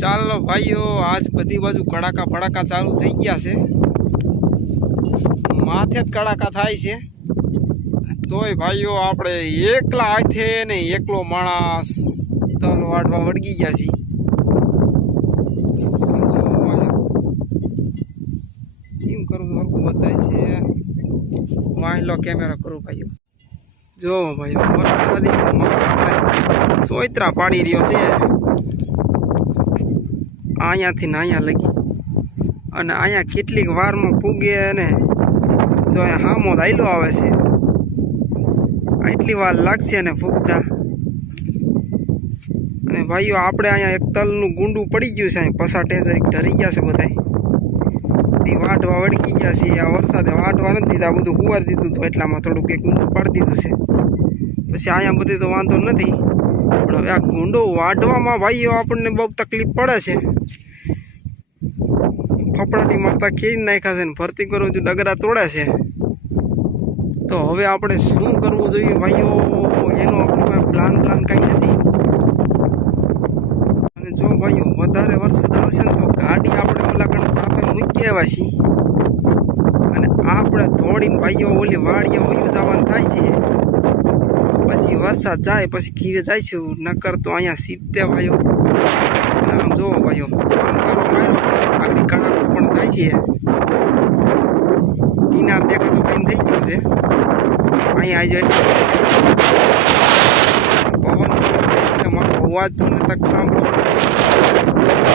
ચાલો ભાઈઓ, આજ બધી બાજુ કડાકા ફડાકા ચાલુ થઈ ગયા છે. માથે જ કડાકા થાય છે. તોય ભાઈઓ, આપણે એકલા હાથે ને એકલો માણસ તલ વાટવા વળગી ગયા છીએ. ચીમ કરું તો બતાય છે. વાંચલો કેમેરા કરું ભાઈઓ. જો ભાઈઓ, વરસાદી સોયત્રા પાડી રહ્યો છે. અહીંયાથી ને અહીંયા લગી. અને અહીંયા કેટલીક વારમાં પૂગે અને જો અહીંયા હામો દાયલો આવે છે. એટલી વાર લાગશે અને ફૂગતા. અને ભાઈઓ, આપણે અહીંયા એક તલનું ગુંડું પડી ગયું છે અહીં. પસાટે ઢરી ગયા છે બધા એ વાટવા વળગી ગયા છે. આ વરસાદે વાટવા નથી દીધા. બધું હુવાર દીધું તો એટલામાં થોડુંક એક ગુંડું પાડી દીધું છે. પછી અહીંયા બધું તો વાંધો નથી. પણ હવે આ ગુંડો વાઢવામાં ભાઈઓ આપણને બહુ તકલીફ પડે છે. ફફડાટી મારતા ખીરી નાખ્યા છે ને ભરતી કરવું જો ડગરા તોડે છે. તો હવે આપણે શું કરવું જોઈએ ભાઈઓ એનો આપણે પ્લાન પ્લાન કંઈ નથી. અને જો ભાઈઓ વધારે વરસાદ આવશે ને તો ગાડી આપણે ઓલા કણ ચાપે મૂકી આવ્યા છીએ. અને આપણે થોડીને ભાઈઓ ઓલી વાડીએ વયું જવાનું થાય છે. વરસાદ જાય પછી ઘીરે છે નકર તો અહીંયા સીધે ભાઈઓ આમ જોવો ભાઈઓ આગળ કડાકો પણ થાય છે કિનાર દેખાતો બંધ થઈ ગયો છે અહીંયા આવી જાય પવન અવાજ તમને તક સાંભળો